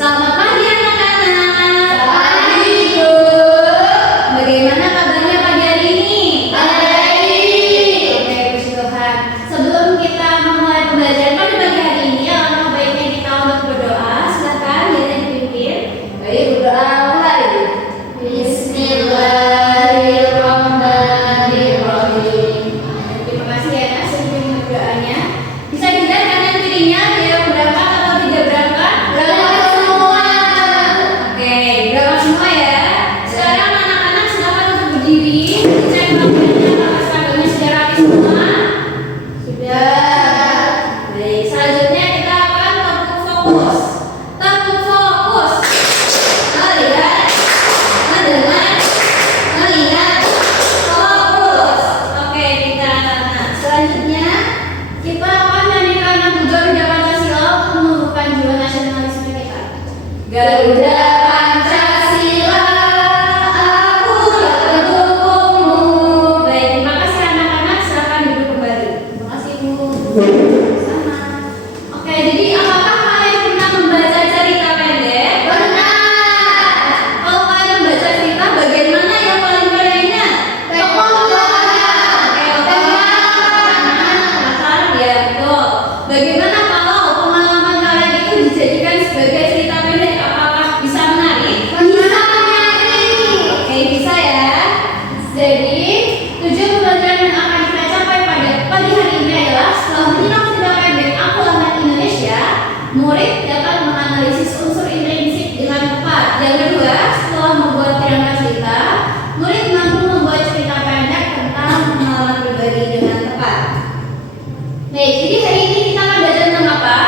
Selamat pagi anak-anak. Pagi, Bu. Bagaimana kabarnya pagi hari ini? Baik. Oke, puji Tuhan. Sebelum kita memulai pembelajaran pada pagi hari ini, alangkah baiknya kita untuk berdoa. Silakan Yana dipimpin. Baik, berdoa mulai. Bismillahirrahmanirrahim. Terima kasih ya Nak, sudah pimpin doanya. Bisa dilihat kanan kirinya ada yang berangkat atau tidak berangkat? Berangkat semua. Oke, berangkat semua ya. Sekarang anak-anak silakan untuk berdiri. Cek pakaiannya, apakah seragamnya sudah rapi semua? Sudah. Baik, selanjutnya kita akan tepuk fokus. Tepuk fokus. Melihat, mendengar, melihat, fokus. Oke, kita anak-anak. Selanjutnya kita akan menyanyikan lagu Garuda Pancasila untuk menumbuhkan jiwa nasionalisme kita. Garuda Pancasila, akulah pendukungmu. Baik, terima kasih anak-anak. Silakan duduk kembali. Terima kasih Bu. Sama. Oke, jadi apakah kalian pernah membaca cerita pendek? Pernah. Kalau kalian membaca cerita, bagian mana yang paling kalian ingat? Tokohnya. Oke, Nakal, ya betul. Bagaimana kalau pengalaman kalian itu dijadikan sebagai cerita pendek? Apakah bisa menarik? Bisa menarik. Oke, bisa ya. Jadi, tujuan pembelajaran yang akan kita capai pada pagi hari ini adalah setelah menyimak cerita pendek Aku Anak Indonesia, murid dapat menganalisis unsur intrinsik dengan tepat. Yang kedua, setelah membuat kerangka cerita, murid mampu membuat cerita pendek tentang pengalaman pribadi dengan tepat. Baik, jadi hari ini kita akan belajar tentang apa?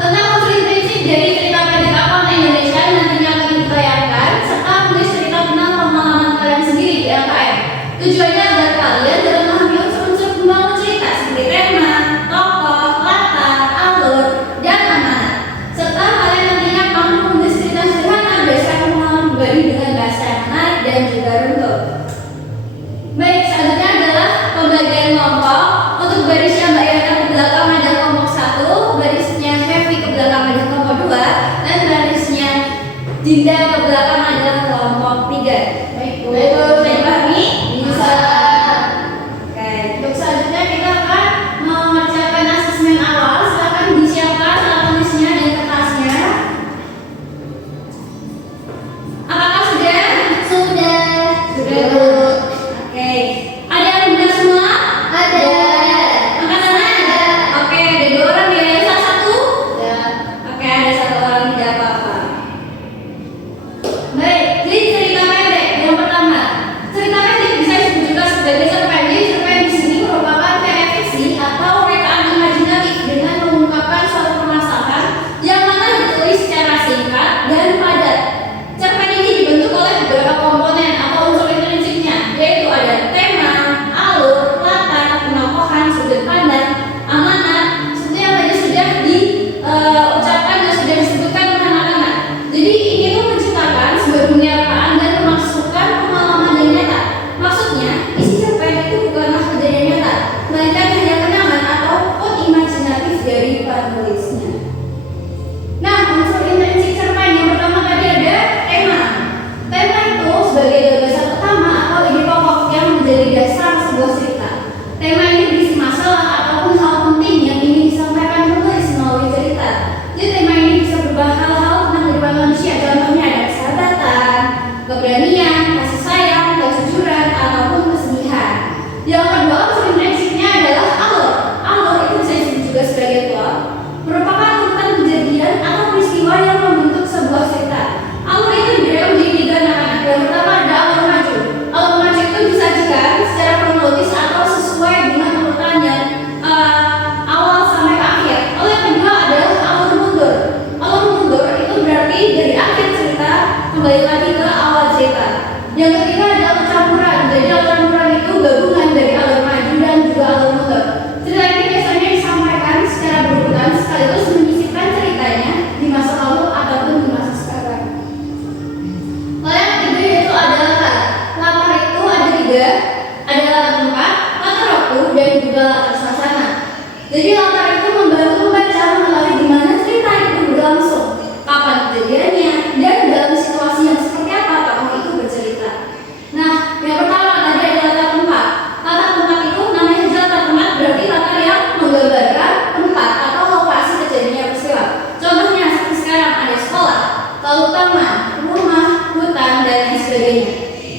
Tentang unsur intrinsik dari cerita pendek Aku Anak Indonesia yang nantinya akan dibayangkan, serta menulis cerita tentang pengalaman kalian sendiri di LKM. Tujuannya agar kalian dalam memahami unsur-unsur pembangun cerita seperti tema, tokoh, latar, alur, dan amanat. Serta kalian nantinya mampu menulis cerita sederhana berdasarkan pengalaman pribadi dengan bahasa yang menarik dan juga runtut. Baik, selanjutnya adalah pembagian kelompok. Untuk barisnya Mbak Yana ke belakang adalah kelompok 1, barisnya Hevi ke belakang adalah kelompok 2, dan barisnya Dinda ke belakang adalah kelompok 3. Baik, Bu. Bisa dipahami? Bisa. Oke, untuk selanjutnya kita akan mengerjakan asesmen awal. Silakan disiapkan alat tulisnya dan kertasnya. Apakah sudah? Sudah. Sudah, Bu. Oke. Ada yang benar semua? Ada. Angkat tangan. Oke, ada 2 orang ya. Salah satu? Ya. Oke, ada 1 orang, tidak apa-apa. Baik, jadi cerita pendek yang pertama. Cerita pendek bisa disebut juga sebagai cerpen. Jadi cerpen di sini merupakan karya fiksi atau rekaan imajinatif dengan mengungkapkan suatu permasalahan yang mana ditulis secara singkat dan padat. Cerpen ini dibentuk oleh beberapa komponen atau unsur intrinsiknya, yaitu ada tema, alur, latar, penokohan, sudut pandang, amanat, seperti yang tadi sudah diucapkan dan sudah disebutkan oleh anak-anak. Jadi ini tuh menciptakan sebuah dunia rekaan dan memasukkan pengalaman yang nyata. Maksudnya, isi cerpen itu bukanlah kejadian nyata, melainkan hanya kenangan ataupun imajinatif dari penulisnya. Nah, unsur intrinsik cerpen yang pertama tadi ada tema. Tema itu sebagai gagasan utama atau ide pokok yang menjadi dasar sebuah cerita. Tema ini berisi masalah ataupun hal penting yang ingin disampaikan penulis melalui cerita. Jadi tema ini bisa berupa hal-hal tentang kehidupan manusia. Contohnya ada persahabatan, keberanian, kasih sayang, kejujuran, ataupun kesedihan. Yang kedua, unsur intrinsiknya adalah alur. Alur itu bisa disebut juga sebagai plot, merupakan urutan kejadian atau peristiwa yang membentuk sebuah cerita. Alur itu dibagi menjadi 3 anak-anak. Yang pertama ada alur maju. Alur maju itu disajikan secara kronologis atau sesuai dengan urutan yang awal sampai ke akhir. Lalu yang kedua adalah alur mundur. Alur mundur itu berarti dari akhir cerita kembali lagi ke awal cerita. Yang ketiga ada alur campuran. Jadi alur campuran itu gabungan dari alur maju dan juga alur mundur. Cerita ini biasanya disampaikan secara berurutan sekaligus menyisipkan ceritanya di masa lalu ataupun di masa sekarang. Lalu yang ketiga yaitu ada latar. Latar itu ada 3, ada latar tempat, latar waktu, dan juga latar suasana. Jadi latar itu membantu membaca mengetahui di mana cerita itu berlangsung, kapan kejadiannya, lalu taman, rumah, hutan, dan lain sebagainya.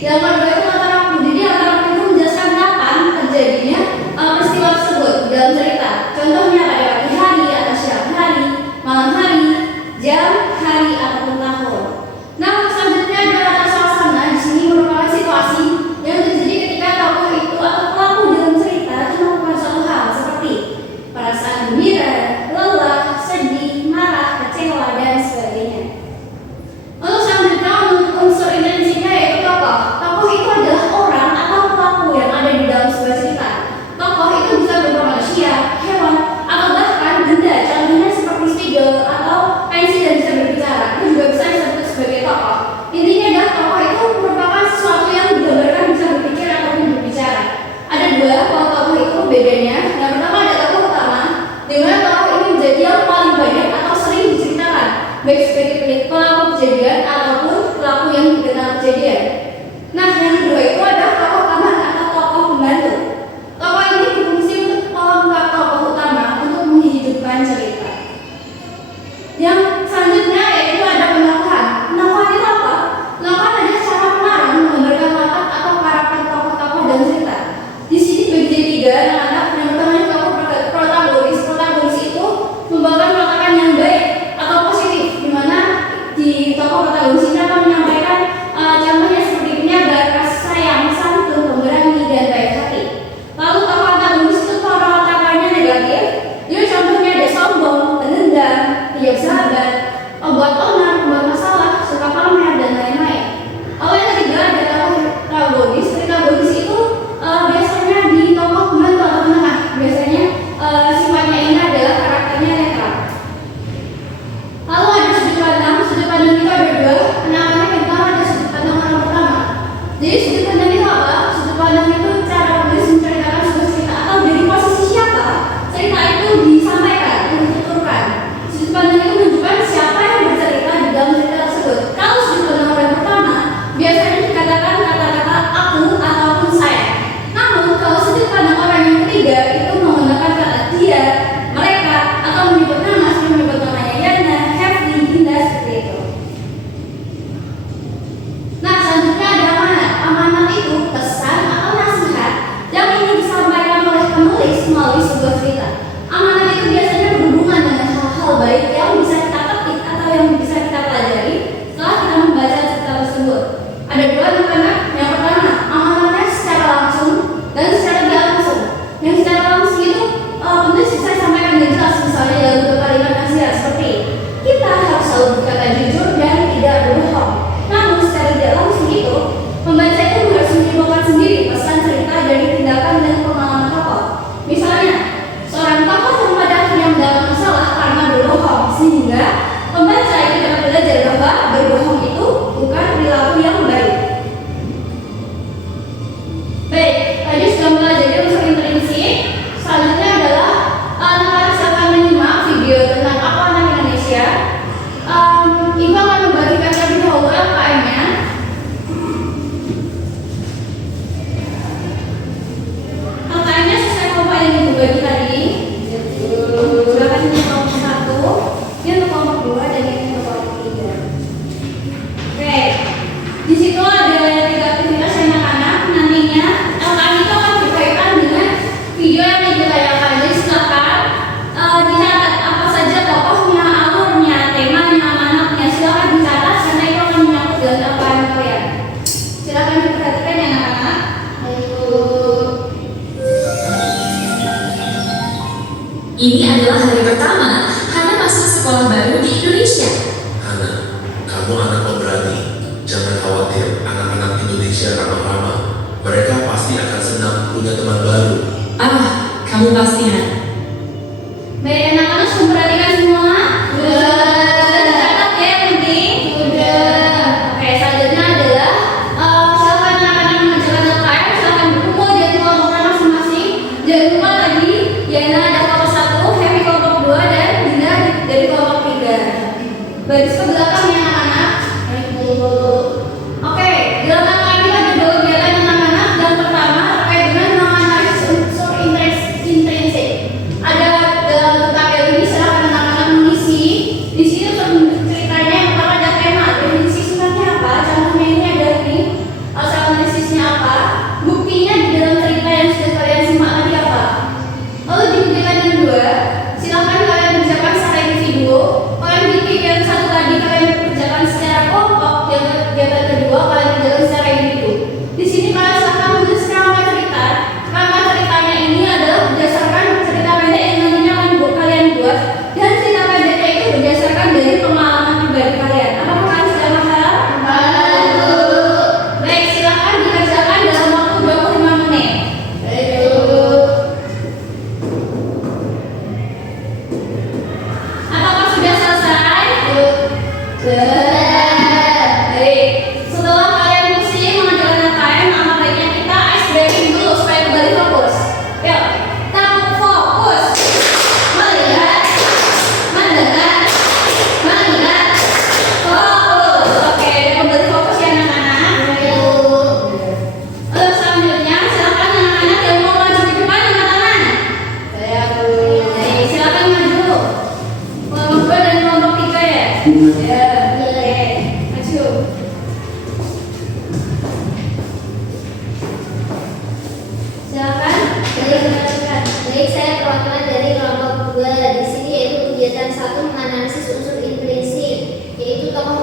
Dalam part 2 itu latar waktu, jadi latar waktu itu menjelaskan kapan terjadinya peristiwa tersebut dalam cerita. Contohnya pada pagi hari atau siang hari, malam hari, jam, hari, ataupun tahun. Nah, untuk selanjutnya ada latar suasana. Di sini merupakan situasi yang terjadi ketika tokoh itu atau pelaku dalam cerita itu melakukan suatu hal seperti perasaan gembira, lelah, sedih, marah, kecewa, dan sebagainya. Untuk selanjutnya untuk unsur intensifnya yaitu tokoh. Tokoh itu adalah orang atau pelaku yang ada di dalam sebuah cerita. Tokoh itu bisa berupa manusia, hewan, atau bahkan benda. Contohnya seperti spidol atau pensil yang bisa berbicara. Itu juga bisa disebut sebagai tokoh. Intinya adalah tokoh itu merupakan sesuatu yang digambarkan bisa berpikir ataupun berbicara. Ada dua kalau tokoh itu bedanya. Yang pertama ada tokoh utama, di mana tokoh ini menjadi yang paling banyak atau sering diceritakan, baik sebagai pelaku kejadian ataupun pelaku yang dikenal kejadian. Nah, yang kedua itu ada tokoh tambahan atau tokoh pembantu. Tokoh ini berfungsi untuk pelengkap tokoh utama untuk menghidupkan cerita. Yang selanjutnya yaitu ada penampakan. Penampakan itu apa? Penampakan adalah cara pengarang menggambarkan watak atau karakter tokoh-tokoh dan cerita. Di sini bagi jadi tiga anak-anak. Yang pertama tokoh protagonis. Protagonis itu membawakan watakan yang baik atau positif, di mana di tokoh protagonis ini akan menyampaikan contohnya seperti penyabar, kasih sayang, santun, pemberani, dan baik hati. Lalu tokoh antagonis itu watakannya negatif. Jadi contohnya ada sombong, pendendam, tidak sahabat, pembuat onar, pembuat masalah, suka pamer, dan lain-lain. Lalu yang ketiga ada tokoh protagonis. Protagonis itu biasanya di tokoh pembantu atau penengah. Biasanya sifatnya ini adalah karakternya netral. Lalu ada sudut pandang. Sudut pandang itu ada dua. Anak-anak yang pertama ada sudut pandang orang pertama. Jadi sudut pandang itu apa? Sudut pandang itu cara penulis menceritakan sebuah cerita atau dari posisi siapa cerita itu disampaikan, dituturkan. Sudut pandang itu menunjukkan siapa yang bercerita di dalam cerita tersebut. Kalau sudut pandang orang pertama biasanya dikatakan kata-kata aku ataupun saya. Namun kalau sudut pandang orang yang ketiga itu menggunakan kata dia, mereka, atau menyebut nama seperti menyebut namanya Yana, Hefli, Dinda, seperti itu. Nah, selanjutnya ada amanat. Amanat itu pesan atau nasihat yang ingin disampaikan oleh penulis melalui sebuah cerita. Amanat itu biasanya berhubungan dengan hal-hal baik yang bisa kita petik atau yang bisa kita pelajari setelah kita membaca cerita tersebut. Ada dua anak-anak. Yang pertama, amanatnya secara langsung dan secara tidak langsung. Yang secara langsung itu penulis bisa sampaikan dengan jelas, misalnya dalam bentuk kalimat nasihat seperti kita harus selalu berkata jujur dan tidak berbohong. Namun secara tidak langsung itu pembaca itu harus menyimpulkan sendiri pesan cerita dari tindakan dan pengalaman tokoh. Misalnya seorang tokoh yang pada akhirnya mendapat masalah karena berbohong, sehingga pembaca itu dapat belajar bahwa berbohong itu bukan perilaku yang baik. Baik, tadi sudah mempelajari unsur intrinsik. Selanjutnya adalah anak-anak silakan menyimak video tentang apa anak Indonesia. Ibu akan membagikan terlebih dahulu LKM-nya. LKM-nya sesuai kelompok yang ibu bagi tadi. Silakan ini kelompok 1, ini untuk kelompok 2, dan ini untuk kelompok 3. Oke, di situ ada 3 aktivitas anak-anak. Nantinya LKM itu akan berkaitan dengan video yang ditayangkan. Jadi silakan dicatat apa saja tokohnya, alurnya, temanya, amanatnya. Silakan dicatat karena itu akan menyangkut dengan LKM kalian. Silakan diperhatikan ya anak-anak. Ini adalah hari pertama Hana masuk sekolah baru di Indonesia. Hana, kamu anak pemberani. Jangan khawatir, anak-anak Indonesia ramah-ramah. Mereka pasti akan senang punya teman baru. Kamu pasti Hana. Baik anak-anak sudah perhatikan semua? Sudah dicatat ya yang penting? Sudah. Oke, selanjutnya adalah silakan anak-anak mengerjakan LKM. Silakan berkumpul di kelompoknya masing-masing. Jangan lupa tadi Yana ada kelompok 1, Hemi kelompok 2, dan Dinda dari kelompok 3. Baris ke belakang ya anak-anak. Oke, dalam LKM ini ada 2 kegiatan anak-anak. Yang pertama terkait dengan menganalisis unsur intrinsik. Ada dalam bentuk tabel ini silakan anak-anak mengisi. Di sini untuk ceritanya yang pertama ada tema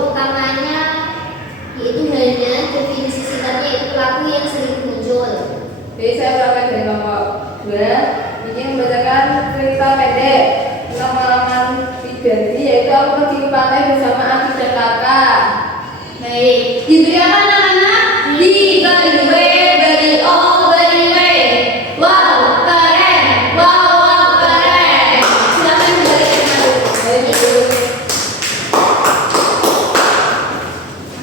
utamanya yaitu hanya definisi singkatnya itu pelaku yang sering muncul. Jadi saya berangkat dari kelompok 2 ingin membacakan cerita pendek tentang pengalaman pribadi, yaitu aku pergi ke pantai bersama adik dan kakak. Baik, diberi apa anak-anak? Diberi W, beri O, beri W. Wow, keren. Wow, keren. Silakan kembalikan dulu.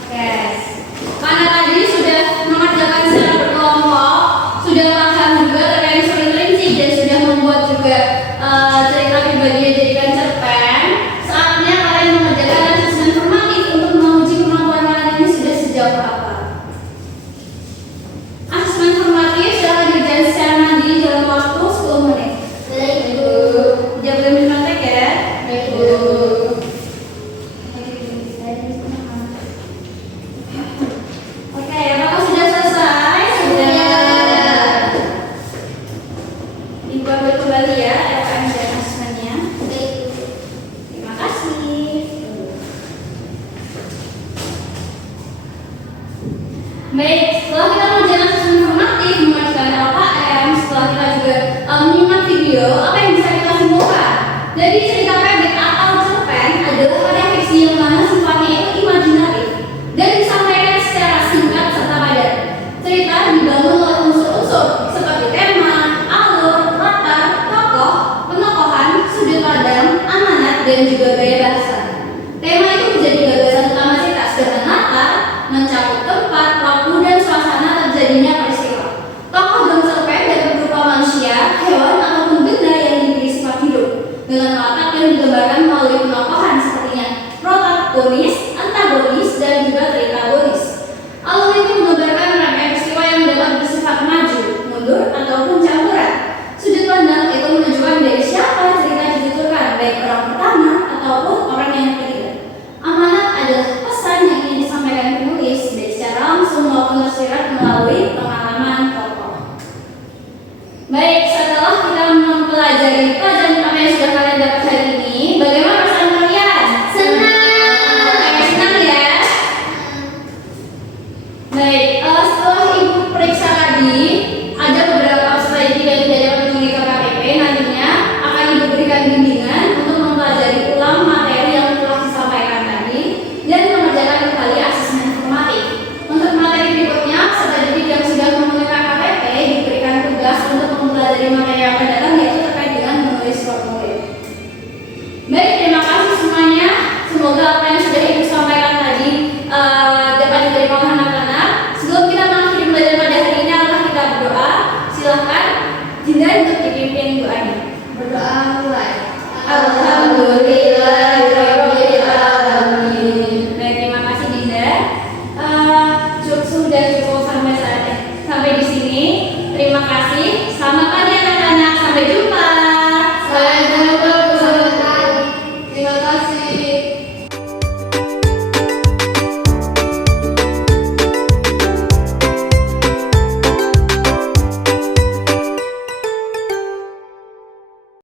Oke. Karena tadi sudah mengerjakan secara berkelompok, sudah paham juga terkait sering-sering dan sudah membuat juga cerita pribadi yang jadikan cerpen. Saatnya kalian mengerjakan asesmen formatif untuk menguji kemampuan kalian ini sudah sejauh apa. Asesmen formatif setelah dikerjakan secara mandiri dalam waktu 10 menit. Baik, Ibu. Jangan lupa praktek ya. Baik, Ibu. Oke, apakah sudah selesai? Sudah. Ibu ambil kembali ya LKM dan asesmennya. Baik, Ibu. Terima kasih. Baik, setelah kita mengerjakan asesmen formatif, mengerjakan LKM, setelah kita juga menyimak video, apa yang bisa kita simpulkan? Jadi cerita pendek atau cerpen adalah karya fiksi yang mana sifatnya itu imajinatif dan disampaikan secara singkat serta padat. Cerita dibangun oleh unsur-unsur seperti tema, alur, latar, tokoh, penokohan, sudut pandang, amanat, dan juga gaya bahasa. Tema itu menjadi gagasan utama cerita, sedangkan latar mencakup tempat, waktu, dan suasana terjadinya peristiwa. Tokoh dalam cerpen dapat berupa manusia, hewan, ataupun benda yang diberi sifat hidup dengan watak yang digambarkan melalui penokohan sepertinya protagonis, antagonis, dan juga tritagonis. Alur itu menggambarkan rangkaian peristiwa yang dapat bersifat maju, mundur, ataupun campuran. Sudut pandang itu menunjukkan dari siapa cerita dituturkan, baik orang pertama ataupun orang yang ketiga. Amanat adalah pesan yang ingin disampaikan penulis baik secara langsung maupun tersirat melalui pengalaman tokoh. Baik, setelah kita mempelajari pelajaran apa yang sudah kalian dapat hari ini, bagaimana perasaan kalian? Senang. Oke, senang ya? Baik, setelah ibu periksa tadi, ada beberapa strategi yang tidak dapat memenuhi KKP. Nantinya akan ibu berikan bimbingan untuk mempelajari ulang materi yang telah disampaikan tadi dan mengerjakan kembali asesmen formatif. Untuk materi berikutnya, peserta didik yang sudah memenuhi KKP diberikan tugas untuk mempelajari materi yang akan datang, yaitu terkait dengan menulis formulir. Baik, terima kasih semuanya. Semoga apa yang sudah ibu sampaikan tadi dapat diterima oleh anak-anak. Sebelum kita mengakhiri pembelajaran pada hari ini, adalah kita berdoa. Silahkan Dinda untuk dipimpin doanya. Berdoa mulai. Alhamdulillah.